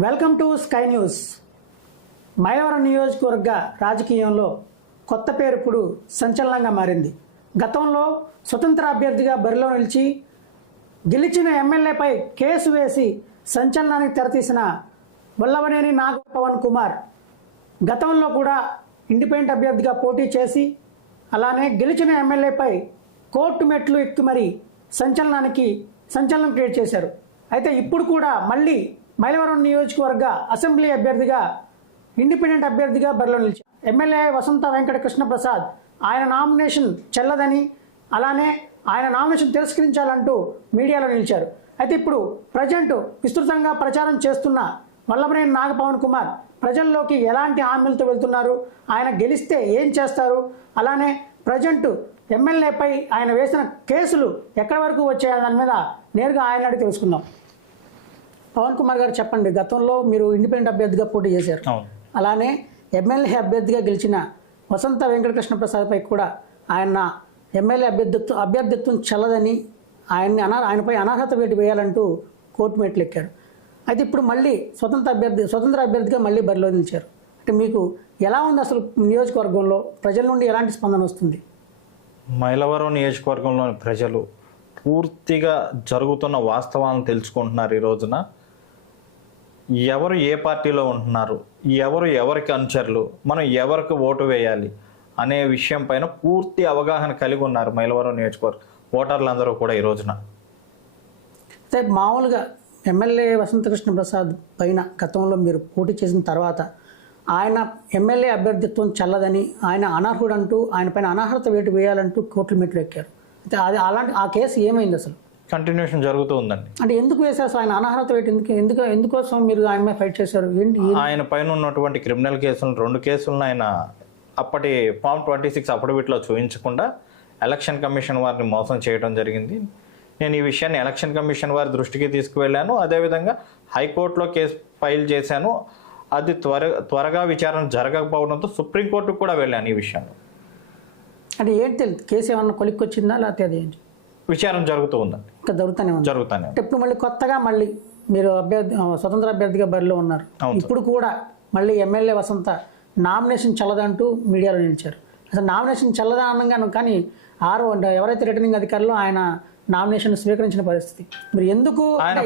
Welcome to sky news. Mylavaram నియోజకవర్గ రాజకీయంలో కొత్త పేరు ఇప్పుడు సంచలనంగా మారింది. గతంలో స్వతంత్ర అభ్యర్థిగా బరిలో నిలిచి గెలిచిన ఎమ్మెల్యేపై కేసు వేసి సంచలనానికి తెరతీసిన వల్లభనేని నాగపవన్ కుమార్ గతంలో కూడా ఇండిపెండెంట్ అభ్యర్థిగా పోటీ చేసి అలానే గెలిచిన ఎమ్మెల్యేపై కోర్టు మెట్లు ఎక్కి మరీ సంచలనం క్రియేట్ చేశారు. అయితే ఇప్పుడు కూడా మళ్ళీ మైలవరం నియోజకవర్గ అసెంబ్లీ అభ్యర్థిగా ఇండిపెండెంట్ అభ్యర్థిగా బరిలో నిలిచారు. ఎమ్మెల్యే వసంత వెంకట కృష్ణ ప్రసాద్ ఆయన నామినేషన్ చెల్లదని అలానే ఆయన నామినేషన్ తిరస్కరించాలంటూ మీడియాలో నిలిచారు. అయితే ఇప్పుడు ప్రజెంట్ విస్తృతంగా ప్రచారం చేస్తున్న వల్లభనేని నాగపవన్ కుమార్ ప్రజల్లోకి ఎలాంటి హామీలతో వెళ్తున్నారు, ఆయన గెలిస్తే ఏం చేస్తారు, అలానే ప్రజెంట్ ఎమ్మెల్యేపై ఆయన వేసిన కేసులు ఎక్కడి వరకు వచ్చాయని దాని మీద నేరుగా ఆయన అడిగి తెలుసుకుందాం. పవన్ కుమార్ గారు చెప్పండి, గతంలో మీరు ఇండిపెండెంట్ అభ్యర్థిగా పోటీ చేశారు, అలానే ఎమ్మెల్యే అభ్యర్థిగా గెలిచిన వసంత వెంకటకృష్ణ ప్రసాద్పై కూడా ఆయన ఎమ్మెల్యే అభ్యర్థిత్వం చెల్లదని ఆయనపై అనర్హత వేటు వేయాలంటూ కోర్టు మెట్లు ఎక్కారు. అయితే ఇప్పుడు మళ్ళీ స్వతంత్ర అభ్యర్థిగా మళ్ళీ బరిలో నిలిచారు. అంటే మీకు ఎలా ఉంది అసలు నియోజకవర్గంలో ప్రజల నుండి ఎలాంటి స్పందన వస్తుంది? మైలవరం నియోజకవర్గంలోని ప్రజలు పూర్తిగా జరుగుతున్న వాస్తవాలను తెలుసుకుంటున్నారు. ఈ రోజున ఎవరు ఏ పార్టీలో ఉంటున్నారు, ఎవరు ఎవరికి అనుచరులు, మనం ఎవరికి ఓటు వేయాలి అనే విషయం పైన పూర్తి అవగాహన కలిగి ఉన్నారు మైలవరం నియోజకవర్గ ఓటర్లందరూ కూడా ఈ రోజున. అయితే మామూలుగా ఎమ్మెల్యే వసంతకృష్ణ ప్రసాద్ పైన గతంలో మీరు పోటీ చేసిన తర్వాత ఆయన ఎమ్మెల్యే అభ్యర్థిత్వం చల్లదని, ఆయన అనర్హుడంటూ ఆయన పైన అనర్హత వేటు వేయాలంటూ కోర్టుల మెట్లు ఎక్కారు. అయితే ఆ కేసు ఏమైంది అసలు? కంటిన్యూషన్ జరుగుతూ ఉందండి. అంటే ఎందుకు వేశారు ఆయన అనర్హత వేటు? ఎందుకోసం మీరు ఆయన మీద ఫైట్ చేశారు? ఆయన పైన ఉన్నటువంటి క్రిమినల్ కేసులను 2 కేసులను ఆయన అప్పటి ఫామ్ 26 అఫిడవిట్లో చూపించకుండా ఎలక్షన్ కమిషన్ వారిని మోసం చేయడం జరిగింది. నేను ఈ విషయాన్ని ఎలక్షన్ కమిషన్ వారి దృష్టికి తీసుకువెళ్ళాను. అదేవిధంగా హైకోర్టులో కేసు ఫైల్ చేశాను. అది త్వరగా విచారణ జరగకపోవడంతో సుప్రీంకోర్టుకు కూడా వెళ్ళాను ఈ విషయంలో. అంటే ఏంటి తెలియదు, కేసు ఏమన్నా కొలిక్కొచ్చిందా లేకపోతే అది ఏంటి? విచారణ జరుగుతూ ఉందండి. ఇంకా జరుగుతానే ఇప్పుడు మళ్ళీ కొత్తగా మీరు స్వతంత్ర అభ్యర్థిగా బరిలో ఉన్నారు. ఇప్పుడు కూడా మళ్ళీ ఎమ్మెల్యే వసంత నామినేషన్ చల్లదంటూ మీడియాలో నిలిచారు. అసలు నామినేషన్ చల్లదా అనగాను, కానీ ఎవరైతే రిటర్నింగ్ అధికారులు ఆయన నామినేషన్ స్వీకరించిన పరిస్థితి. మీరు ఎందుకు,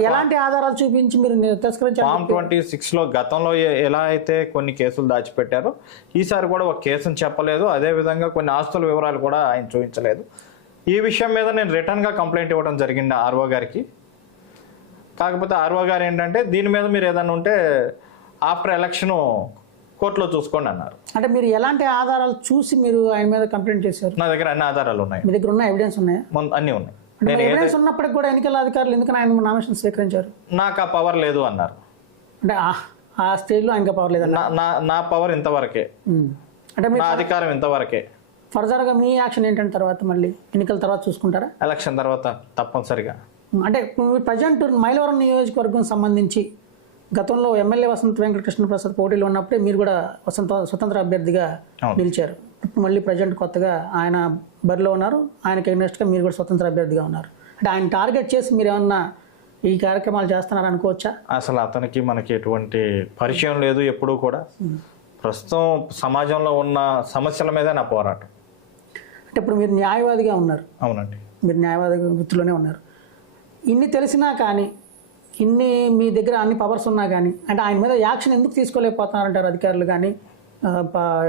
ఎలాంటి ఆధారాలు చూపించి మీరు తిరస్కరించారు? ఫామ్ 26లో గతంలో ఎలా అయితే కొన్ని కేసులు దాచిపెట్టారో ఈసారి కూడా ఒక కేసును చెప్పలేదు. అదేవిధంగా కొన్ని ఆస్తుల వివరాలు కూడా ఆయన చూపించలేదు. ఈ విషయం మీద నేను రిటర్న్గా కంప్లైంట్ ఇవ్వడం జరిగింది ఆర్ఓ గారికి. కాకపోతే ఆర్ఓ గారు ఏంటంటే దీని మీద మీరు ఏదైనా ఉంటే ఆఫ్టర్ ఎలక్షన్ కోర్టులో చూసుకోండి అన్నారు. అంటే మీరు ఎలాంటి ఆధారాలు చూసి మీరు ఆయన మీద కంప్లైంట్ చేశారు? నా దగ్గర అన్ని ఆధారాలు ఉన్నాయి. మీ దగ్గర ఉన్న ఎవిడెన్స్ ఉన్నాయా? అన్నీ ఉన్నాయి. ఎవిడెన్స్ ఉన్నప్పటికి కూడా ఎన్నికల అధికారులు ఎందుకని ఆయన నామినేషన్ స్వీకరించారు? నాకు ఆ పవర్ లేదు అన్నారు. అంటే ఆ స్టేజ్లో ఆయనకి పవర్ లేదు? నా పవర్ ఇంతవరకే, అంటే నా అధికారం ఇంతవరకే. ఫర్దర్గా మీ యాక్షన్ ఏంటంటే తర్వాత మళ్ళీ ఎన్నికల తర్వాత చూసుకుంటారా? ఎలక్షన్ తర్వాత తప్పనిసరిగా. అంటే ప్రజెంట్ మైలవరం నియోజకవర్గం సంబంధించి గతంలో ఎమ్మెల్యే వసంత వెంకటకృష్ణ ప్రసాద్ పోటీలో ఉన్నప్పుడే మీరు కూడా స్వతంత్ర అభ్యర్థిగా నిలిచారు. ఇప్పుడు మళ్ళీ ప్రజెంట్ కొత్తగా ఆయన బరిలో ఉన్నారు. ఆయనకి నెక్స్ట్గా మీరు కూడా స్వతంత్ర అభ్యర్థిగా ఉన్నారు. అంటే ఆయన టార్గెట్ చేసి మీరు ఏమన్నా ఈ కార్యక్రమాలు చేస్తున్నారు అనుకోవచ్చా? అసలు అతనికి మనకి ఎటువంటి పరిచయం లేదు ఎప్పుడూ కూడా. ప్రస్తుతం సమాజంలో ఉన్న సమస్యల మీద నా పోరాటం. అంటే ఇప్పుడు మీరు న్యాయవాదిగా ఉన్నారు. అవునండి, మీరు న్యాయవాది వృత్తిలోనే ఉన్నారు. ఇన్ని తెలిసినా కానీ, ఇన్ని మీ దగ్గర అన్ని పవర్స్ ఉన్నా కానీ, అంటే ఆయన మీద యాక్షన్ ఎందుకు తీసుకోలేకపోతున్నారంటారు అధికారులు కానీ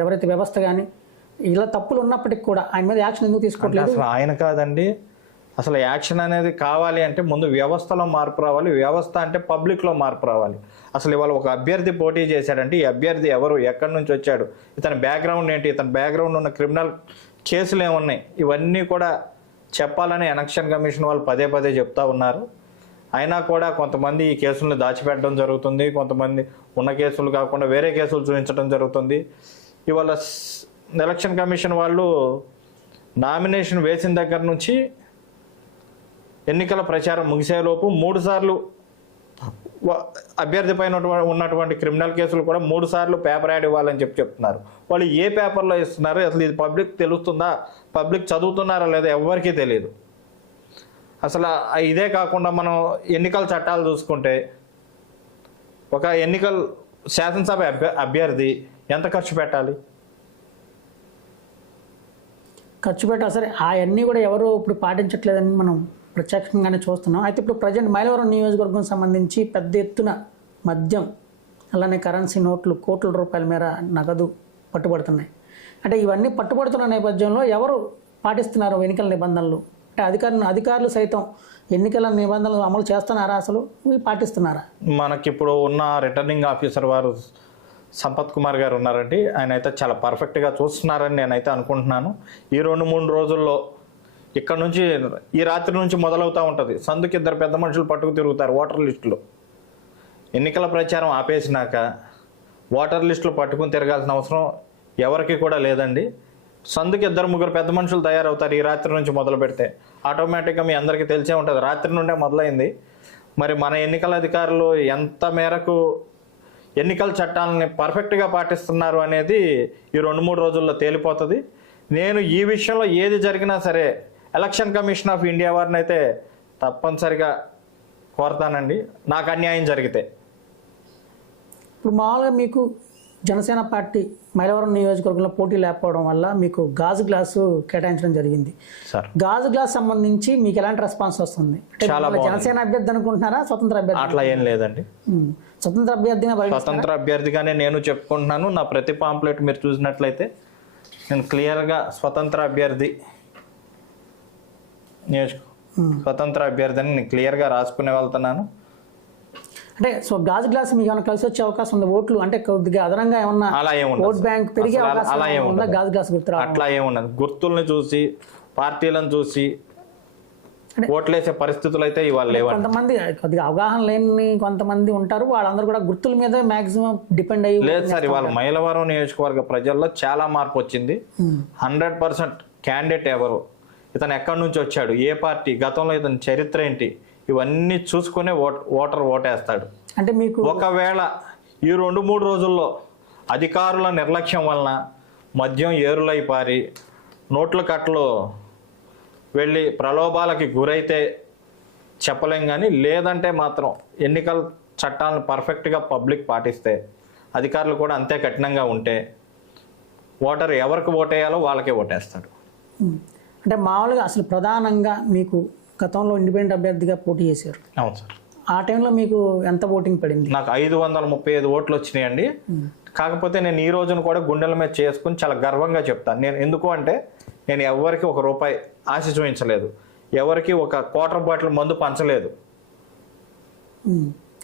ఎవరైతే వ్యవస్థ కానీ? ఇలా తప్పులు ఉన్నప్పటికీ కూడా ఆయన మీద యాక్షన్ ఎందుకు తీసుకోవట్లేదు? అసలు ఆయన కాదండి, అసలు యాక్షన్ అనేది కావాలి అంటే ముందు వ్యవస్థలో మార్పు రావాలి. వ్యవస్థ అంటే పబ్లిక్లో మార్పు రావాలి. అసలు ఇవాళ ఒక అభ్యర్థి పోటీ చేశాడంటే ఈ అభ్యర్థి ఎవరు, ఎక్కడి నుంచి వచ్చాడు, ఇతని బ్యాక్గ్రౌండ్ ఏంటి, ఇతని బ్యాక్గ్రౌండ్ ఉన్న క్రిమినల్ కేసులు ఏమున్నాయి, ఇవన్నీ కూడా చెప్పాలని ఎలక్షన్ కమిషన్ వాళ్ళు పదే చెప్తా ఉన్నారు. అయినా కూడా కొంతమంది ఈ కేసులను దాచిపెట్టడం జరుగుతుంది. కొంతమంది ఉన్న కేసులు కాకుండా వేరే కేసులు చూపించడం జరుగుతుంది. ఇవాళ ఎలక్షన్ కమిషన్ వాళ్ళు నామినేషన్ వేసిన దగ్గర నుంచి ఎన్నికల ప్రచారం ముగిసేలోపు 3 సార్లు అభ్యర్థి పైన ఉన్నటువంటి క్రిమినల్ కేసులు కూడా 3 సార్లు పేపర్ యాడ్ ఇవ్వాలని చెప్తున్నారు. వాళ్ళు ఏ పేపర్లో ఇస్తున్నారు, అసలు ఇది పబ్లిక్ తెలుస్తుందా, పబ్లిక్ చదువుతున్నారా లేదా ఎవరికీ తెలియదు. అసలు ఇదే కాకుండా మనం ఎన్నికల చట్టాలు చూసుకుంటే ఒక శాసనసభ అభ్యర్థి ఎంత ఖర్చు పెట్టాలి? ఖర్చు పెట్టాలి. సరే, అవన్నీ కూడా ఎవరు ఇప్పుడు పాటించట్లేదని మనం ప్రత్యక్షంగానే చూస్తున్నాం. అయితే ఇప్పుడు ప్రజెంట్ మైలవరం నియోజకవర్గం సంబంధించి పెద్ద ఎత్తున మద్యం, అలానే కరెన్సీ నోట్లు, కోట్ల రూపాయల మేర నగదు పట్టుబడుతున్నాయి. అంటే ఇవన్నీ పట్టుబడుతున్న నేపథ్యంలో ఎవరు పాటిస్తున్నారు ఎన్నికల నిబంధనలు? అంటే అధికారులు సైతం ఎన్నికల నిబంధనలు అమలు చేస్తున్నారా, అసలు పాటిస్తున్నారా? మనకిప్పుడు ఉన్న రిటర్నింగ్ ఆఫీసర్ వారు సంపత్ కుమార్ గారు ఉన్నారండి. ఆయన అయితే చాలా పర్ఫెక్ట్గా చూస్తున్నారని నేనైతే అనుకుంటున్నాను. ఈ 2-3 రోజుల్లో ఇక్కడ నుంచి ఈ రాత్రి నుంచి మొదలవుతూ ఉంటుంది. సందుకి 2 పెద్ద మనుషులు పట్టుకు తిరుగుతారు ఓటర్ లిస్టులో. ఎన్నికల ప్రచారం ఆపేసినాక ఓటర్ లిస్టులు పట్టుకుని తిరగాల్సిన అవసరం ఎవరికి కూడా లేదండి. సందుకి 2-3 పెద్ద మనుషులు తయారవుతారు ఈ రాత్రి నుంచి మొదలు పెడితే. ఆటోమేటిక్గా మీ అందరికీ తెలిసే ఉంటుంది, రాత్రి నుండే మొదలైంది. మరి మన ఎన్నికల అధికారులు ఎంత మేరకు ఎన్నికల చట్టాలని పర్ఫెక్ట్గా పాటిస్తున్నారు అనేది ఈ 2-3 రోజుల్లో తేలిపోతుంది. నేను ఈ విషయంలో ఏది జరిగినా సరే ఎలక్షన్ కమిషన్ ఆఫ్ ఇండియా వారిని అయితే తప్పనిసరిగా కోరతానండి, నాకు అన్యాయం జరిగితే. ఇప్పుడు మామూలుగా మీకు జనసేన పార్టీ మైలవరం నియోజకవర్గంలో పోటీ లేకపోవడం వల్ల మీకు గాజు గ్లాసు కేటాయించడం జరిగింది. గాజు గ్లాస్ సంబంధించి మీకు ఎలాంటి రెస్పాన్స్ వస్తుంది? జనసేన అభ్యర్థి అనుకుంటున్నారా, స్వతంత్ర అభ్యర్థి? అట్లా ఏం లేదండి, స్వతంత్ర అభ్యర్థిగానే నేను చెప్పుకుంటున్నాను. నా ప్రతి పాంప్లెట్ మీరు చూసినట్లయితే నేను క్లియర్గా స్వతంత్ర అభ్యర్థి అని నేను క్లియర్గా రాసుకునే వెళ్తున్నాను. అంటే సో గాజు గ్లాస్ మీకు ఏమైనా కలిసి వచ్చే అవకాశం ఉంది? ఓట్లు అంటే కొద్దిగా అదనంగా ఏమన్నా ఓట్ బ్యాంక్ పెరిగే అవకాశం ఉందా? గాజు గ్లాస్ గుర్తు అట్లా ఏమున్నది, గుర్తుల్ని చూసి పార్టీలను చూసి ఓట్లేసే పరిస్థితులు అయితే ఇవాళ లేవు. కొంతమంది కొద్దిగా అవగాహన లేని కొంతమంది ఉంటారు, వాళ్ళందరూ కూడా గుర్తుల మీద మాక్సిమం డిపెండ్ అయ్యి. లేదు సార్, ఇవాళ మైలవరం నియోజకవర్గ ప్రజల్లో చాలా మార్పు వచ్చింది. 100% క్యాండిడేట్ ఎవరు, ఇతను ఎక్కడి నుంచి వచ్చాడు, ఏ పార్టీ, గతంలో ఇతని చరిత్ర ఏంటి, ఇవన్నీ చూసుకునే ఓటర్ ఓటేస్తాడు. అంటే మీకు ఒకవేళ ఈ 2-3 రోజుల్లో అధికారుల నిర్లక్ష్యం వలన మద్యం ఏరులై పారి నోట్ల కట్టలు వెళ్ళి ప్రలోభాలకి గురైతే చెప్పలేం, కానీ లేదంటే మాత్రం ఎన్నికల చట్టాలను పర్ఫెక్ట్గా పబ్లిక్ పాటిస్తే, అధికారులు కూడా అంతే కఠినంగా ఉంటే ఓటర్ ఎవరికి ఓటేయాలో వాళ్ళకే ఓటేస్తాడు. అంటే మామూలుగా అసలు ప్రధానంగా మీకు గతంలో ఇండిపెండెంట్ అభ్యర్థిగా పోటీ చేశారు. అవును సార్. ఆ టైంలో మీకు ఎంత ఓటింగ్ పడింది? నాకు 535 ఓట్లు వచ్చినాయండి. కాకపోతే నేను ఈ రోజును కూడా గుండెల మీద చేసుకుని చాలా గర్వంగా చెప్తాను. నేను ఎందుకు అంటే నేను ఎవరికి ₹1 ఆశ చూపించలేదు, ఎవరికి ఒక క్వార్టర్ బాటిల్ మందు పంచలేదు.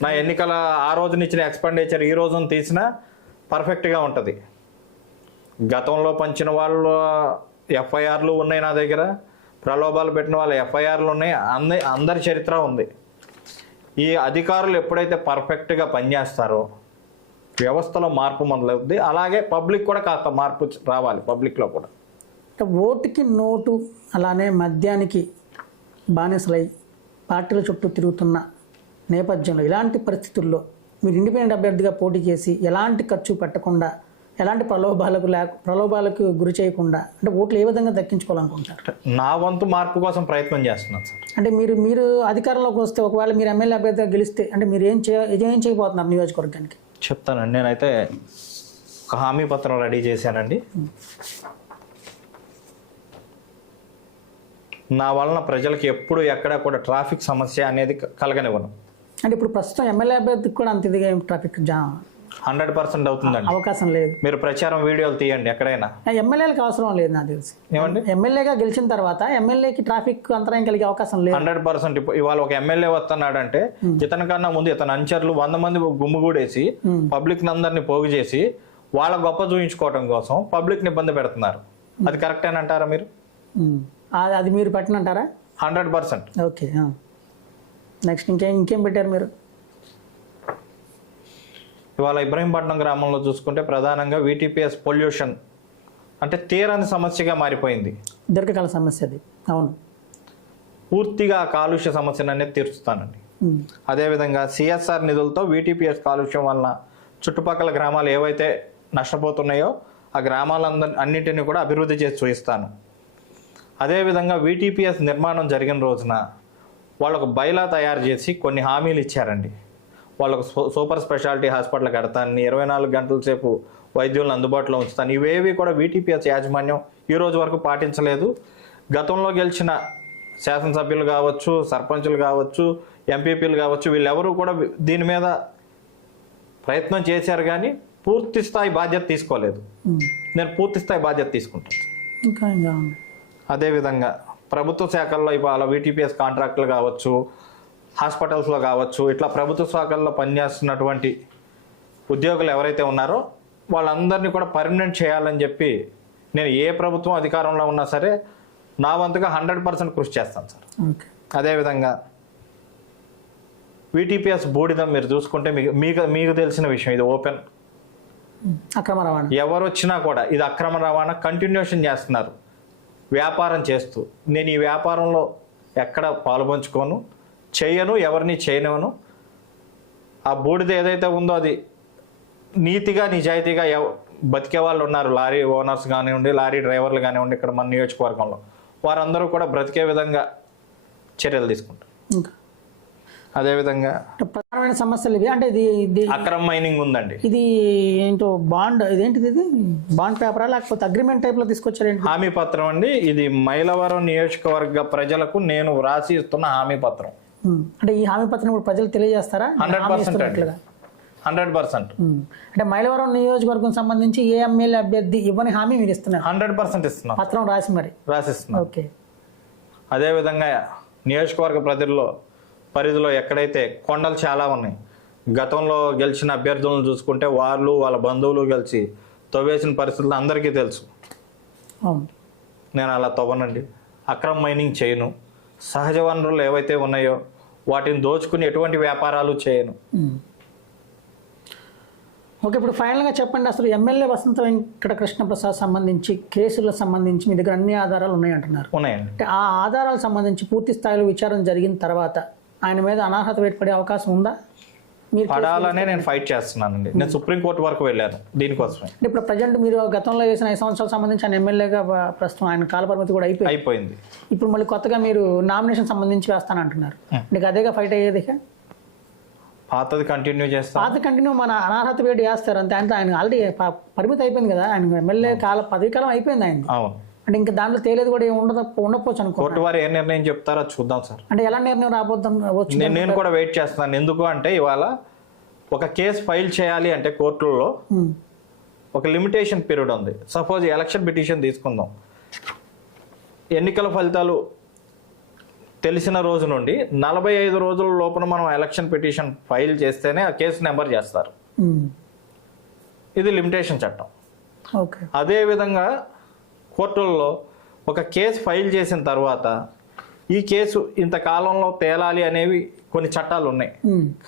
నా ఎన్నికల ఆ రోజున ఇచ్చిన ఎక్స్పెండిచర్ ఈ రోజున తీసినా పర్ఫెక్ట్గా ఉంటుంది. గతంలో పంచిన వాళ్ళు ఎఫ్ఐఆర్లు ఉన్నాయి నా దగ్గర, ప్రలోభాలు పెట్టిన వాళ్ళ ఎఫ్ఐఆర్లు ఉన్నాయి, అందరి చరిత్ర ఉంది. ఈ అధికారులు ఎప్పుడైతే పర్ఫెక్ట్గా పనిచేస్తారో వ్యవస్థలో మార్పు మొదలవుతుంది. అలాగే పబ్లిక్ కూడా కాస్త మార్పు రావాలి పబ్లిక్లో కూడా. ఓటుకి నోటు అలానే మద్యానికి బానిసలై పార్టీల చుట్టూ తిరుగుతున్న నేపథ్యంలో ఇలాంటి పరిస్థితుల్లో మీరు ఇండిపెండెంట్ అభ్యర్థిగా పోటీ చేసి ఎలాంటి ఖర్చు పెట్టకుండా, ఎలాంటి ప్రలోభాలకు గురి చేయకుండా అంటే ఓట్లు ఏ విధంగా దక్కించుకోవాలనుకుంటారు? నా వంతు మార్పు కోసం ప్రయత్నం చేస్తున్నాను సార్. అంటే మీరు అధికారంలోకి వస్తే, ఒకవేళ మీరు ఎమ్మెల్యే అభ్యర్థిగా గెలిస్తే అంటే మీరు ఏం చేయబోతున్నారు నియోజకవర్గానికి? చెప్తానండి. నేనైతే ఒక హామీ పత్రం రెడీ చేశానండి. నా వలన ప్రజలకి ఎప్పుడు ఎక్కడ కూడా ట్రాఫిక్ సమస్య అనేది కలగనివ్వను. అంటే ఇప్పుడు ప్రస్తుతం ఎమ్మెల్యే అభ్యర్థికి కూడా అంత ఇదిగా ట్రాఫిక్ జామ్ 100% అవుతుందండి. అవకాశం లేదు. మీరు ప్రచారం వీడియోలు తీయండి ఎక్కడైనా. ఎమ్మెల్యేలకు అవసరం లేదు నాకు తెలిసి. ఏమండి, ఎమ్మెల్యేగా గెలిచిన తర్వాత ఎమ్మెల్యేకి ట్రాఫిక్ అంతరాయం కలిగే అవకాశం లేదు. 100%. ఇవాళ ఒక ఎమ్మెల్యే వస్తున్నాడంటే ఇతని కన్నా ముందు ఇతని అనుచరులు 100 మంది గుమ్ముగూడేసి పబ్లిక్ అందరినీ పోగు చేసి వాళ్ళ గొప్ప చూపించుకోవడం కోసం పబ్లిక్ ని ఇబ్బంది పెడుతున్నారు. అది కరెక్ట్ అని అంటారా మీరు? అది మీరు పెట్టనంటారా? 100%. ఓకే. నెక్స్ట్ ఇంకేం పెట్టారు మీరు? ఇవాళ ఇబ్రహీంపట్నం గ్రామంలో చూసుకుంటే ప్రధానంగా VTPS పొల్యూషన్ అంటే తీరని సమస్యగా మారిపోయింది. దీర్ఘకాల సమస్య అది. అవును, పూర్తిగా కాలుష్య సమస్యను అనేది తీర్చుతానండి. అదేవిధంగా CSR నిధులతో VTPS కాలుష్యం వలన చుట్టుపక్కల గ్రామాలు ఏవైతే నష్టపోతున్నాయో ఆ గ్రామాలన్నింటినీ కూడా అభివృద్ధి చేసి చూపిస్తాను. అదేవిధంగా VTPS నిర్మాణం జరిగిన రోజున వాళ్ళకు బైలా తయారు చేసి కొన్ని హామీలు ఇచ్చారండి. వాళ్ళకు సూపర్ స్పెషాలిటీ హాస్పిటల్ కడతాను, 24 గంటల సేపు వైద్యులను అందుబాటులో ఉంచుతాను, ఇవేవి కూడా వీటీపీఎస్ యాజమాన్యం ఈ రోజు వరకు పాటించలేదు. గతంలో గెలిచిన శాసనసభ్యులు కావచ్చు, సర్పంచులు కావచ్చు, ఎంపీపీలు కావచ్చు, వీళ్ళెవరూ కూడా దీని మీద ప్రయత్నం చేశారు కానీ పూర్తి స్థాయి బాధ్యత తీసుకోలేదు. నేను పూర్తి స్థాయి బాధ్యత తీసుకుంటాను. అదేవిధంగా ప్రభుత్వ శాఖల్లో ఇవాళ వీటీపీఎస్ కాంట్రాక్టులు కావచ్చు, హాస్పిటల్స్లో కావచ్చు, ఇట్లా ప్రభుత్వ శాఖల్లో పనిచేస్తున్నటువంటి ఉద్యోగులు ఎవరైతే ఉన్నారో వాళ్ళందరినీ కూడా పర్మనెంట్ చేయాలని చెప్పి నేను ఏ ప్రభుత్వం అధికారంలో ఉన్నా సరే నా వంతుగా 100% కృషి చేస్తాను సార్. అదేవిధంగా వీటీపీఎస్ బూడిద మీరు చూసుకుంటే మీకు తెలిసిన విషయం, ఇది ఓపెన్ అక్రమ రవాణా. ఎవరు వచ్చినా కూడా ఇది అక్రమ రవాణా కంటిన్యూషన్ చేస్తున్నారు వ్యాపారం చేస్తూ. నేను ఈ వ్యాపారంలో ఎక్కడ పాలుపంచుకోను, చేయను, ఎవరిని చేయనివ్వను. ఆ బూడిద ఏదైతే ఉందో అది నీతిగా నిజాయితీగా బతికే వాళ్ళు ఉన్నారు, లారీ ఓనర్స్ కానివ్వండి, లారీ డ్రైవర్లు కానివ్వండి, ఇక్కడ మన నియోజకవర్గంలో వారందరూ కూడా బ్రతికే విధంగా చర్యలు తీసుకుంటారు. అదేవిధంగా ప్రధానమైన సమస్యలు ఇవి. అంటే ఇది అక్రమ మైనింగ్ ఉందండి. ఇది ఏంటో బాండ్, ఇదేంటిది, ఇది బాండ్ పేపరా లేకపోతే అగ్రిమెంట్ టైప్ లో తీసుకొచ్చారు? హామీ పత్రం అండి. ఇది మైలవరం నియోజకవర్గ ప్రజలకు నేను వ్రాసి ఇస్తున్న హామీ పత్రం. అంటే ఈ హామీ పత్రం ఇప్పుడు ప్రజలు తెలియజేస్తారా? 100%. అంటే మైలవరం నియోజకవర్గం సంబంధించి ఏ ఎమ్మెల్యే అభ్యర్థి ఇవ్వని హామీ మీరు ఇస్తున్నారు? 100% ఇస్తున్నాం. పత్రం రాసి మరి రాసిస్తున్నాం. ఓకే. అదేవిధంగా నియోజకవర్గ పరిధిలో ఎక్కడైతే కొండలు చాలా ఉన్నాయి, గతంలో గెలిచిన అభ్యర్థులను చూసుకుంటే వాళ్ళు వాళ్ళ బంధువులు కలిసి తవ్వేసిన పరిస్థితులు అందరికీ తెలుసు. నేను అలా తవ్వనండి, అక్రమ మైనింగ్ చేయను, సహజ వనరులు ఏవైతే ఉన్నాయో వాటిని దోచుకుని ఎటువంటి వ్యాపారాలు చేయను. ఓకే, ఇప్పుడు ఫైనల్గా చెప్పండి, అసలు ఎమ్మెల్యే వసంత వెంకట కృష్ణప్రసాద్ సంబంధించి కేసులకు సంబంధించి మీ దగ్గర అన్ని ఆధారాలు ఉన్నాయంటున్నారు. ఉన్నాయండి. అంటే ఆ ఆధారాలకు సంబంధించి పూర్తి స్థాయిలో విచారణ జరిగిన తర్వాత ఆయన మీద అనర్హత వేటు పడే అవకాశం ఉందా? మీరు పడాలనే నేను ఫైట్ చేస్తున్నానండి. నేను సుప్రీంకోర్టు వరకు వెళ్ళాను దీనికోసమే. అంటే ఇప్పుడు ప్రజెంట్ మీరు గతంలో చేసిన 5 సంవత్సరాలకు సంబంధించి ఆయన ఎమ్మెల్యేగా ప్రస్తుతం ఆయన కాలపరిమితి కూడా అయిపోయింది. ఇప్పుడు మళ్ళీ కొత్తగా మీరు నామినేషన్ సంబంధించి వేస్తానంటున్నారు. మీకు అదేగా ఫైట్ అయ్యేది? పాతది కంటిన్యూ చేస్తాను. పాత కంటిన్యూ మన అనర్హత వేటు చేస్తారు అంతే. అంటే ఆయన ఆల్రెడీ పరిమితి అయిపోయింది కదా, ఆయన ఎమ్మెల్యే పదవి కాలం అయిపోయింది ఆయన. అవును. అంటే ఇంకా దాంట్లో తేలేదు కూడా ఉండకపోవచ్చు అనుకో. కోర్టు వారు ఏ నిర్ణయం చెప్తారో చూద్దాం సార్. అంటే ఎలా నిర్ణయం రాబోద్దాం? నేను కూడా వెయిట్ చేస్తున్నాను. ఎందుకు అంటే ఇవాళ ఒక కేసు ఫైల్ చేయాలి అంటే కోర్టుల్లో ఒక లిమిటేషన్ పీరియడ్ ఉంది. సపోజ్ ఎలక్షన్ పిటిషన్ తీసుకుందాం, ఎన్నికల ఫలితాలు తెలిసిన రోజు నుండి 45 రోజుల లోపల మనం ఎలక్షన్ పిటిషన్ ఫైల్ చేస్తేనే ఆ కేసు నెంబర్ చేస్తారు. ఇది లిమిటేషన్ చట్టం. అదేవిధంగా కోర్టుల్లో ఒక కేసు ఫైల్ చేసిన తర్వాత ఈ కేసు ఇంతకాలంలో తేలాలి అనేవి కొన్ని చట్టాలు ఉన్నాయి,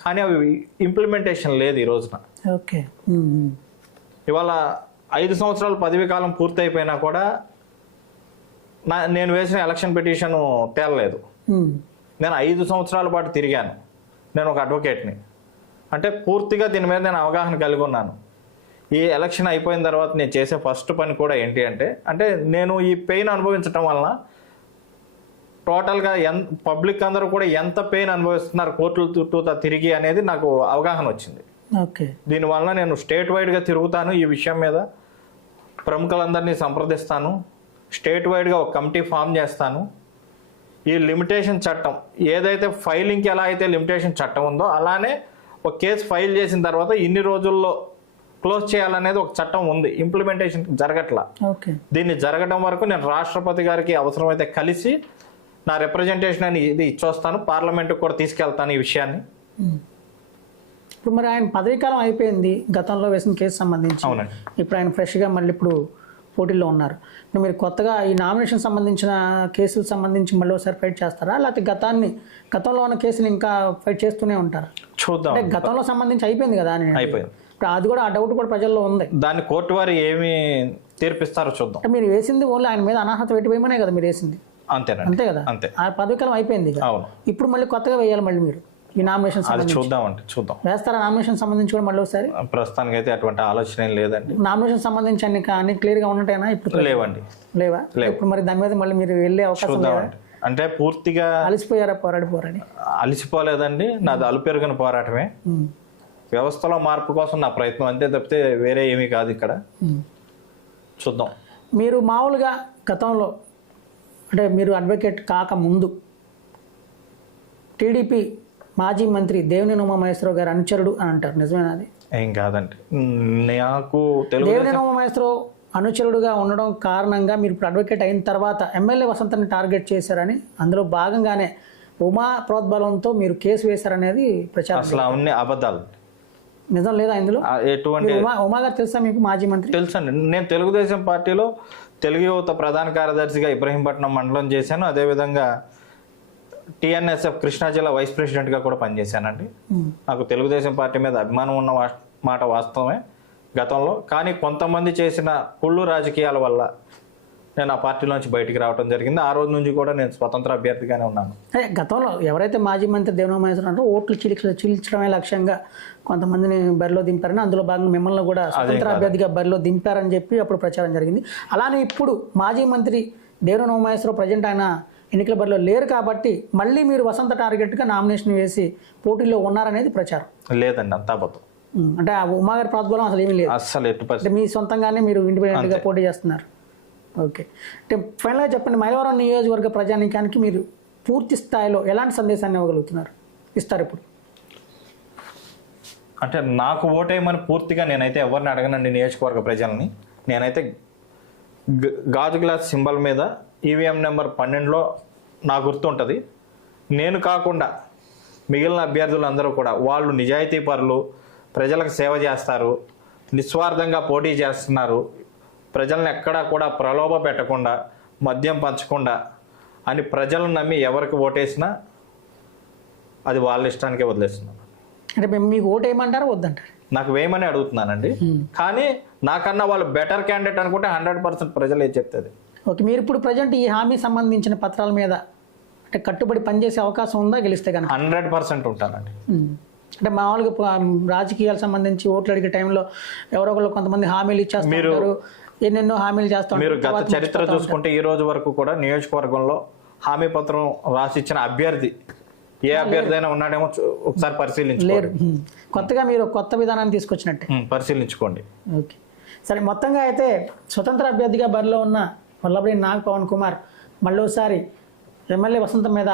కానీ అవి ఇంప్లిమెంటేషన్ లేదు ఈ రోజున. ఇవాళ 5 సంవత్సరాలు పదవీ కాలం పూర్తయిపోయినా కూడా నేను వేసిన ఎలక్షన్ పిటిషన్ తేలలేదు. నేను 5 సంవత్సరాల పాటు తిరిగాను. నేను ఒక అడ్వకేట్ని, అంటే పూర్తిగా దీని మీద నేను అవగాహన కలిగి ఉన్నాను. ఈ ఎలక్షన్ అయిపోయిన తర్వాత నేను చేసే ఫస్ట్ పని కూడా ఏంటి అంటే నేను ఈ పెయిన్ అనుభవించడం వలన టోటల్గా పబ్లిక్ అందరూ కూడా ఎంత పెయిన్ అనుభవిస్తున్నారు కోర్టుల చుట్టూ తిరిగి అనేది నాకు అవగాహన వచ్చింది. దీనివల్ల నేను స్టేట్ వైడ్గా తిరుగుతాను, ఈ విషయం మీద ప్రముఖులందరినీ సంప్రదిస్తాను, స్టేట్ వైడ్గా ఒక కమిటీ ఫామ్ చేస్తాను. ఈ లిమిటేషన్ చట్టం ఏదైతే ఫైలింగ్కి ఎలా అయితే లిమిటేషన్ చట్టం ఉందో అలానే ఒక కేసు ఫైల్ చేసిన తర్వాత ఇన్ని రోజుల్లో క్లోజ్ చేయాలనేది ఒక చట్టం ఉంది, ఇంప్లిమెంటేషన్ జరగట్లా. దీన్ని జరగడం వరకు నేను రాష్ట్రపతి గారికి అవసరమైతే కలిసి నా రిప్రజెంటేషన్ అని ఇది ఇచ్చొస్తాను, పార్లమెంట్కి కూడా తీసుకెళ్తాను ఈ విషయాన్ని. ఇప్పుడు మరి ఆయన పదవీ కాలం అయిపోయింది గతంలో వేసిన కేసు సంబంధించి. అవునండి. ఇప్పుడు ఆయన ఫ్రెష్గా మళ్ళీ ఇప్పుడు పోటీలో ఉన్నారు. మీరు కొత్తగా ఈ నామినేషన్ సంబంధించిన కేసులకు సంబంధించి మళ్ళీ ఒకసారి ఫైట్ చేస్తారా, లేకపోతే గతంలో ఉన్న కేసులు ఇంకా ఫైట్ చేస్తూనే ఉంటారా? చూద్దాం. అంటే గతంలో సంబంధించి అయిపోయింది కదా, అయిపోయింది. అది కూడా ఆ డౌట్ కూడా ప్రజల్లో ఉంది. దాన్ని కోర్టు వారు ఏమి తీర్పిస్తారో చూద్దాం. అంటే మీరు వేసింది ఓన్లీ ఆయన మీద అనర్హత వేటు వేయమనే కదా మీరు వేసింది? అంతే కదా. ఆ పదవి కాలం అయిపోయింది. ఇప్పుడు మళ్ళీ కొత్తగా వేయాలి మళ్ళీ మీరు ఈ నామినేషన్ చూద్దాం. వేస్తారా నామినేషన్ సంబంధించి కూడా మళ్ళీ ఒకసారి? ప్రస్తుతానికి అయితే అటువంటి ఆలోచన ఏం లేదండి. నామినేషన్ సంబంధించి అన్ని క్లియర్ గా ఉన్నట్టేనా? ఇప్పుడు లేవా? ఇప్పుడు మరి దాని మీద మళ్ళీ మీరు వెళ్ళే అవకాశం లేదా? అంటే పూర్తిగా అలసిపోయారా పోరాడి అలసిపోలేదండి, నాది అలుపెరుగని పోరాటమే. వ్యవస్థలో మార్పు కోసం నా ప్రయత్నం అంతే తప్పితే వేరే ఏమీ కాదు. ఇక్కడ చూద్దాం. మీరు మామూలుగా గతంలో అంటే మీరు అడ్వకేట్ కాకముందు టీడీపీ మాజీ మంత్రి దేవినేని ఉమామహేశ్వరరావు గారు అనుచరుడు అని అంటారు, నిజమేనా అది? ఏం కాదండి, నాకు తెలుగు దేవినేని ఉమామహేశ్వరరావు అనుచరుడుగా ఉండడం కారణంగా మీరు ఇప్పుడు అడ్వకేట్ అయిన తర్వాత ఎమ్మెల్యే వసంతని టార్గెట్ చేశారని, అందులో భాగంగానే ఉమా ప్రోద్బలంతో మీరు కేసు వేశారనేది ప్రచారం. అసలు అవన్నీ అబద్ధాలు, నిజం లేదా ఇందులో? ఎటువంటి ఉమా గారు తెలుసా మీకు? మాజీ మంత్రి తెలుసండి. నేను తెలుగుదేశం పార్టీలో తెలుగు యువత ప్రధాన కార్యదర్శిగా ఇబ్రహీంపట్నం మండలం చేశాను. అదేవిధంగా టిఎన్ఎస్ఎఫ్ కృష్ణా జిల్లా వైస్ ప్రెసిడెంట్గా కూడా పనిచేశానండి. నాకు తెలుగుదేశం పార్టీ మీద అభిమానం ఉన్న మాట వాస్తవమే గతంలో. కానీ కొంతమంది చేసిన కుళ్ళు రాజకీయాల వల్ల నేను ఆ పార్టీలోంచి బయటికి రావడం జరిగింది. ఆ రోజు నుంచి కూడా నేను స్వతంత్ర అభ్యర్థిగానే ఉన్నాను. గతంలో ఎవరైతే మాజీ మంత్రి దేవినేని ఉమామహేశ్వరరావు అంటారో ఓట్లు చీల్చడమే లక్ష్యంగా కొంతమందిని బరిలో దింపారని, అందులో భాగంగా మిమ్మల్ని కూడా స్వతంత్ర అభ్యర్థిగా బరిలో దింపారని చెప్పి అప్పుడు ప్రచారం జరిగింది. అలానే ఇప్పుడు మాజీ మంత్రి దేవినేని ఉమామహేశ్వరరావు ప్రజెంట్ ఆయన ఎన్నికల బరిలో లేరు కాబట్టి మళ్ళీ మీరు వసంత టార్గెట్గా నామినేషన్ వేసి పోటీలో ఉన్నారనేది ప్రచారం. లేదండి, అంతా అబద్ధం. అంటే ఆ ఉమాగారి ప్రోద్బలం అసలు ఏమీ లేదు, అసలు అంటే మీ సొంతంగానే మీరు ఇండిపెండెంట్గా పోటీ చేస్తున్నారు. ఓకే, అంటే ఫైనల్గా చెప్పండి, మైలవరం నియోజకవర్గ ప్రజానీకానికి మీరు పూర్తి స్థాయిలో ఎలాంటి సందేశాన్ని ఇవ్వగలుగుతున్నారు, ఇస్తారు ఇప్పుడు? అంటే నాకు ఓటేయమని పూర్తిగా నేనైతే ఎవరిని అడగనండి. నియోజకవర్గ ప్రజల్ని నేనైతే గాజు గ్లాస్ సింబల్ మీద ఈవీఎం నెంబర్ 12లో నా గుర్తు ఉంటుంది. నేను కాకుండా మిగిలిన అభ్యర్థులందరూ కూడా వాళ్ళు నిజాయితీ పరులు, ప్రజలకు సేవ చేస్తారు, నిస్వార్థంగా పోటీ చేస్తున్నారు, ప్రజలను ఎక్కడా కూడా ప్రలోభ పెట్టకుండా, మద్యం పంచకుండా అని ప్రజలను నమ్మి ఎవరికి ఓటేసినా అది వాళ్ళ ఇష్టానికే వదిలేస్తున్నాను. అంటే మేము మీకు ఓటు వేయమంటారా వద్దంటారు? నాకు వేయమని అడుగుతున్నానండి. కానీ నాకన్నా వాళ్ళు బెటర్ క్యాండిడేట్ అనుకుంటే 100% ప్రజలు ఏం చెప్తుంది. ఓకే, మీరు ఇప్పుడు ప్రజెంట్ ఈ హామీ సంబంధించిన పత్రాల మీద అంటే కట్టుబడి పనిచేసే అవకాశం ఉందా గెలిస్తే కనుక? 100% ఉంటానండి. అంటే మామూలుగా రాజకీయాలకు సంబంధించి ఓట్లు అడిగే టైంలో ఎవరో ఒకరు కొంతమంది హామీలు ఇచ్చేస్తారు, ఎన్నెన్నో హామీలు చేస్తారు. మీరు గత చరిత్ర చూసుకుంటే ఈ రోజు వరకు కూడా నియోజకవర్గంలో హామీ పత్రం రాసిచ్చిన అభ్యర్థి ఏ అభ్యర్థి అయినా ఉన్నాడేమో ఒకసారి పరిశీలించుకోండి. కొత్తగా మీరు కొత్త విధానాన్ని తీసుకొచ్చినట్టే పరిశీలించుకోండి. ఓకే, సరే. మొత్తంగా అయితే స్వతంత్ర అభ్యర్థిగా బరిలో ఉన్న వల్లభనేని నాగ్ పవన్ కుమార్ మళ్ళోసారి ఎమ్మెల్యే వసంతం మీద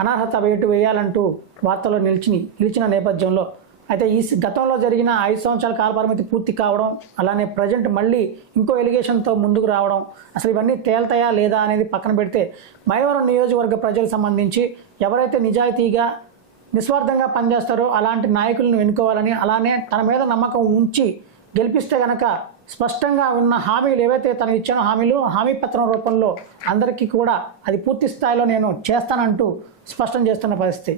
అనర్హత వేటు వేయాలంటూ వార్తల్లో నిలిచిన నేపథ్యంలో అయితే ఈ గతంలో జరిగిన 5 సంవత్సరాల కాలపరిమితి పూర్తి కావడం, అలానే ప్రజెంట్ మళ్ళీ ఇంకో ఎలిగేషన్తో ముందుకు రావడం, అసలు ఇవన్నీ తేల్తాయా లేదా అనేది పక్కన పెడితే మైలవరం నియోజకవర్గ ప్రజలకు సంబంధించి ఎవరైతే నిజాయితీగా నిస్వార్థంగా పనిచేస్తారో అలాంటి నాయకులను ఎన్నుకోవాలని, అలానే తన మీద నమ్మకం ఉంచి గెలిపిస్తే కనుక స్పష్టంగా ఉన్న హామీలు ఏవైతే తనకు ఇచ్చిన హామీ పత్రం రూపంలో అందరికీ కూడా అది పూర్తి స్థాయిలో నేను చేస్తానంటూ స్పష్టం చేస్తున్న పరిస్థితి.